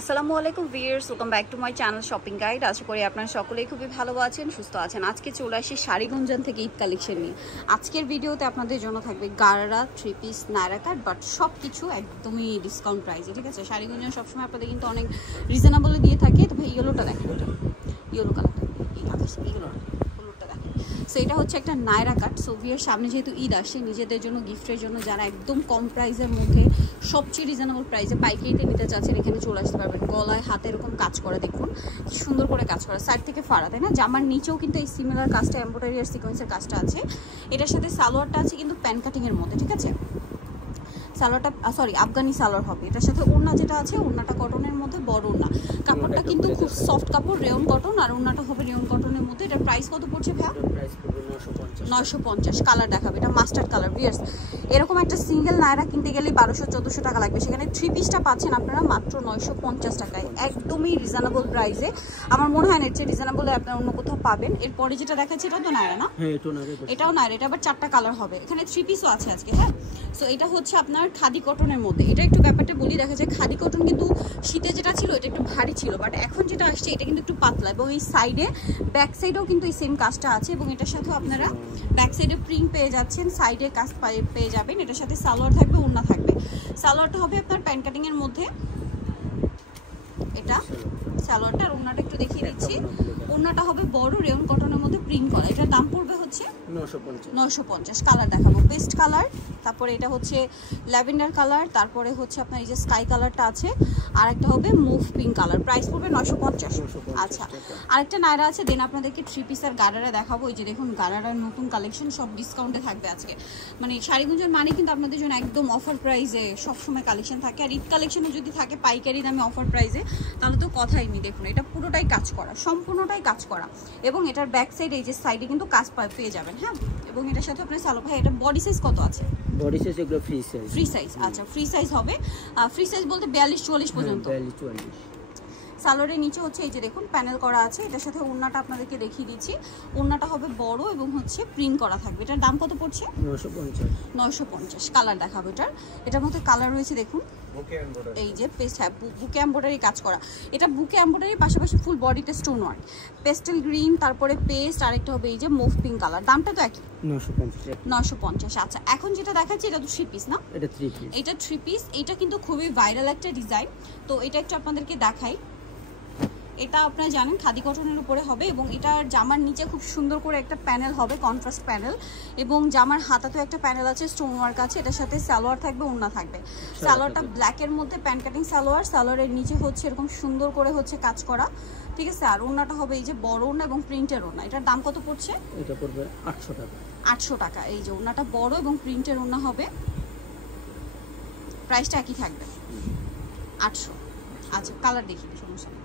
আসসালামু আলাইকুম viewers, welcome back to my channel shopping guide. আশা করি আপনারা সকলেই খুবই ভালো আছেন, সুস্থ আছেন। আজকে চলে আসি শাড়িগুঞ্জন থেকে ঈদ কালেকশন নিয়ে। আজকের ভিডিওতে আপনাদের জন্য থাকবে gharara, three piece, Nayra cut, but সব কিছু একদমই ডিসকাউন্ট প্রাইসে, ঠিক আছে? শাড়িগুঞ্জন সবসময় আপনাদের কিন্তু অনেক রিজনেবলে দিয়ে থাকে। তো ভাই ইয়েলোটা দেখেন, এটা ইয়েলো কালারটা, এই আকাশে ইয়েলোটা, সো এটা হচ্ছে একটা নায়রা কাট। সো বিয়ের সামনে যেহেতু ঈদ আসে, নিজেদের জন্য গিফটের জন্য যারা একদম কম প্রাইসের মধ্যে সবচেয়ে রিজনেবল প্রাইসে পাইকারিতে নিতে চাচ্ছেন, এখানে চলে আসতে পারবেন। গলায় হাতে এরকম কাজ করা, দেখুন কি সুন্দর করে কাজ করা, সাইড থেকে ফাড়া, তাই না? জামার নিচেও কিন্তু এই সিমিলার কাজটা, এমব্রয়ডারি আর সিকোয়েন্সের কাজটা আছে। এটার সাথে সালোয়ারটা আছে কিন্তু প্যান কাটিংয়ের মধ্যে, ঠিক আছে? সালোয়ারটা আফগানি সালোয়ার হবে। এটার সাথে ওড়না যেটা আছে, ওড়নাটা কটনের মধ্যে, বড় ওড়না। কাপড়টা কিন্তু খুব সফট কাপড়, রেয়ন কটন, আর ওড়নাটা হবে রেয়ন কটনের মধ্যে। এটার প্রাইস কত পড়ছে ভাইয়া? 950। কালার দেখাবে, এটা মাস্টার্ড কালার। ভিউয়ার্স, এরকম একটা সিঙ্গেল নায়রা কিনতে গেলে 1200-1400 টাকা লাগবে, সেখানে থ্রি পিসটা পাচ্ছেন আপনারা মাত্র 950 টাকায়, একদমই রিজনেবল প্রাইসে। আমার মনে হয় না এর চেয়ে রিজনেবল আপনারা অন্য কোথাও পাবেন। এরপরে যেটা দেখাচ্ছি এটাও তো নায়রা না? এটাও নায়রা, এটা আবার 4টা কালার হবে। এখানে থ্রি পিসও আছে আজকে, হ্যাঁ। সো এটা হচ্ছে আপনার খাদি কটনের মধ্যে। এটা একটু ব্যাপারটা বলি, দেখা যায় খাদি কটন কিন্তু শীতে যেটা ছিল এটা একটু ভারী ছিল, বাট এখন যেটা আসছে এটা কিন্তু একটু পাতলা, এবং এই সাইডে ব্যাক সাইডেও কিন্তু এই সেম কাজটা আছে, এবং এটার সাথেও আপনারা ব্যাক সাইডে প্রিন্ট পেয়ে যাচ্ছেন, সাইডে কাজ পেয়ে যাবেন। এটার সাথে সালোয়ার থাকবে, ওড়না থাকবে। সালোয়ারটা হবে আপনার প্যান কাটিংয়ের মধ্যে, এটা সালোয়ারটা। আর ওড়নাটা একটু দেখিয়ে দিচ্ছি, ওড়নাটা হবে বড় রেয়ন কটনের মধ্যে প্রিন্ট করা। এটার দাম পড়বে হচ্ছে 950। কালার দেখাবো, পেস্ট কালার, তারপরে এটা হচ্ছে ল্যাভেন্ডার কালার, তারপরে হচ্ছে আপনার এই যে স্কাই কালারটা আছে, আর একটা হবে মুভ পিঙ্ক কালার। প্রাইস পড়বে 950। আচ্ছা, আরেকটা নায়রা আছে, দেন আপনাদেরকে থ্রি পিস আর গারারা দেখাবো। এই যে দেখুন, গারারার নতুন কালেকশন সব ডিসকাউন্টে থাকবে আজকে। মানে শাড়িগুঞ্জন মানে কিন্তু আপনাদের জন্য একদম অফার প্রাইসে সবসময় কালেকশন থাকে, আর ঈদ কালেকশনও যদি থাকে পাইকারি দামে অফার প্রাইসে, তাহলে তো কথাই নেই। দেখুন, এটা পুরোটাই কাজ করা, সম্পূর্ণটাই কাজ করা, এবং এটার ব্যাক সাইডে এই যে সাইডে কিন্তু কাজ পেয়ে যাবেন, হ্যাঁ। এবং এটার সাথে আপনার সালো ভাই, এটা বডি সাইজ কত আছে? বডি সাইজ এগুলো ফ্রি সাইজ। ফ্রি সাইজ, আচ্ছা ফ্রি সাইজ হবে। ফ্রি সাইজ বলতে 42-44 পর্যন্ত। 42-44। সালোয়ারের নিচে হচ্ছে এই যে দেখুন প্যানেল করা আছে। এটার সাথে ওড়নাটা আপনাদেরকে দেখিয়ে দিচ্ছি, ওড়নাটা হবে বড় এবং হচ্ছে প্রিন্ট করা থাকবে। এটার দাম কত পড়ছে? 950। কালার দেখাবো এটার। এটার মধ্যে কালার রয়েছে দেখুন, এই যে পেস্ট, হ্যাঁ বুকে এমব্রয়ডারি কাজ করা। এটা বুকে এমব্রয়ডারির পাশাপাশি ফুল বডিতে স্টোন ওয়ার্ক, পেস্টেল গ্রিন, তারপরে পেস্ট, আরেকটা হবে এই যে মুভ পিঙ্ক কালার। দামটা তো একই, 950। আচ্ছা, এখন যেটা দেখাচ্ছি এটা তো থ্রি পিস না? এটা থ্রি পিস। এটা কিন্তু খুবই ভাইরাল একটা ডিজাইন, তো এটা একটু আপনাদেরকে দেখাই। এটা আপনারা জানেন খাদি কটনের উপরে হবে, এবং এটার জামার নিচে খুব সুন্দর করে একটা প্যানেল হবে, কন্ট্রাস্ট প্যানেল, এবং জামার হাতাতেও একটা প্যানেল আছে, স্টোন ওয়ার্ক আছে। এটার সাথে সালোয়ার থাকবে, ওড়না থাকবে। সালোয়ারটা ব্ল্যাকের মধ্যে প্যান কাটিং সালোয়ার, সালোয়ারের নিচে হচ্ছে এরকম সুন্দর করে হচ্ছে কাজ করা, ঠিক আছে? আর ওড়নাটা হবে এই যে বড় ওড়না এবং প্রিন্টের ওড়না। এটার দাম কত পড়ছে? এটা পড়বে 800 টাকা। 800 টাকা। এই যে ওড়নাটা বড় এবং প্রিন্টের ওড়না হবে, প্রাইসটা একই থাকবে, 800। আচ্ছা, কালার দেখি, সমস্যা নেই।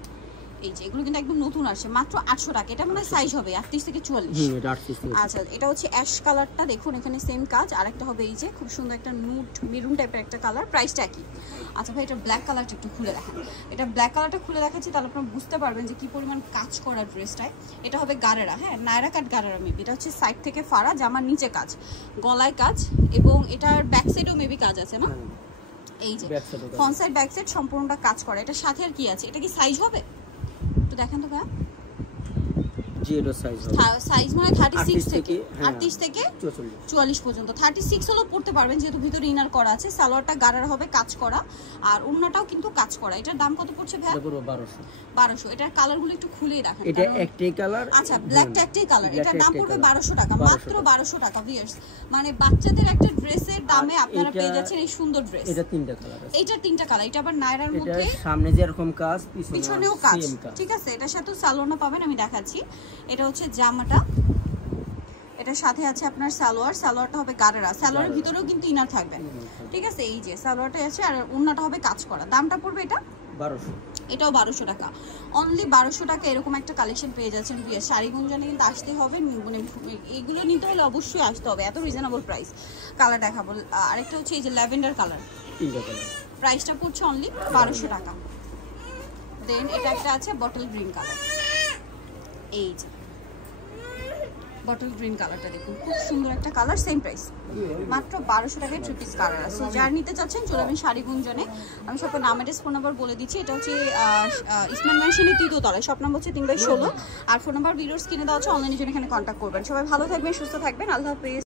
এই যে এগুলো কিন্তু একদম নতুন আসছে, মাত্র 800 টাকা। এটা মানে সাইজ হবে 38 থেকে 44। আচ্ছা, এটা হচ্ছে অ্যাশ কালারটা, দেখুন এখানে সেম কাজ। আরেকটা হবে এই যে খুব সুন্দর একটা নুট মেরুন টাইপের একটা কালার, প্রাইসটা একই। আচ্ছা ভাই, এটা ব্ল্যাক কালারটা একটু খুলে দেখান। এটা ব্ল্যাক কালারটা খুলে দেখাচ্ছি, তাহলে আপনারা বুঝতে পারবেন যে কি পরিমাণ কাজ করা ড্রেসটায়। এটা হবে গারারা, হ্যাঁ নায়রা কাট গারারা মেবি। এটা হচ্ছে সাইড থেকে ফাড়া, জামার নিচে কাজ, গলায় কাজ, এবং এটার ব্যাক সাইডেও মেবি কাজ আছে না? এই যে ফ্রন্ট সাইড ব্যাক সাইড সম্পূর্ণটা কাজ করা। এটা সাথে আর কি আছে? এটা কি সাইজ হবে একটু দেখেন তো ভাই। সাইজ মানে 36 থেকে 44 পর্যন্ত। 36 হলো পড়তে পারবেন, যেহেতু ভিতরে ইনার করা আছে। সালোয়ারটা গারার হবে, কাজ করা, আর ওড়নাটাও কিন্তু কাজ করা। এটার দাম কত পড়ছে ভাই? 1200। এটার কালারগুলো একটু খুলেই দেখান। এটা একটাই কালার, আচ্ছা ব্ল্যাকটা একটাই কালার। এটার দাম পড়বে 1200 টাকা, মাত্র 1200 টাকা। ভিউয়ার্স, মানে বাচ্চাদের একটা ড্রেসের দামে আপনারা পেয়ে যাচ্ছেন এই সুন্দর ড্রেস। এটা 3টা কালার, এটার 3টা কালার। এটা আবার নায়রার মধ্যে সামনে যে এরকম কাজ, পিছনেও কাজ, ঠিক আছে? এটার সাথে সালোয়ারটা পাবেন, আমি দেখাচ্ছি। এটা হচ্ছে জামাটা, এটার সাথে আছে আপনার সালোয়ার। সালোয়ারটা হবে গারারা, সালোয়ারের ভিতরেও কিন্তু ইনার থাকবে, ঠিক আছে? এই যে সালোয়ারটা আছে, আর ওড়নাটা হবে কাজ করা। দামটা পড়বে এটা 1200। এটাও 1200 টাকা, অনলি 1200 টাকা। এরকম একটা কালেকশন পেয়ে যাচ্ছেন। শাড়িগুঞ্জনে কিন্তু আসতে হবে, মানে এগুলো নিতে হলে অবশ্যই আসতে হবে, এত রিজনেবল প্রাইস। কালার দেখাবো। আরেকটা হচ্ছে এই যে ল্যাভেন্ডার কালার, 3টা কালার, প্রাইসটা পড়ছে অনলি 1200 টাকা। দেন এটা একটা আছে বটল গ্রিন কালার, এই যে বটল গ্রিন কালারটা দেখুন, খুব সুন্দর একটা কালার, সেম প্রাইস মাত্র 1200 টাকায় 3 পিস গারারা। সো যার নিতে চাচ্ছেন চলে যাবেন শাড়ি গুঞ্জনে। আমি সব নাম অ্যাড্রেস ফোন নাম্বার বলে দিচ্ছি। এটা হচ্ছে ইসমান ম্যানশনের 3য় তলায়, শপ নাম্বার হচ্ছে 3/16, আর ফোন নাম্বার ভিডিওর স্ক্রিনে দেওয়া আছে, অনলাইনে জন্য এখানে কন্ট্যাক্ট করবেন। সবাই ভালো থাকবেন, সুস্থ থাকবেন, আল্লাহ হাফেজ।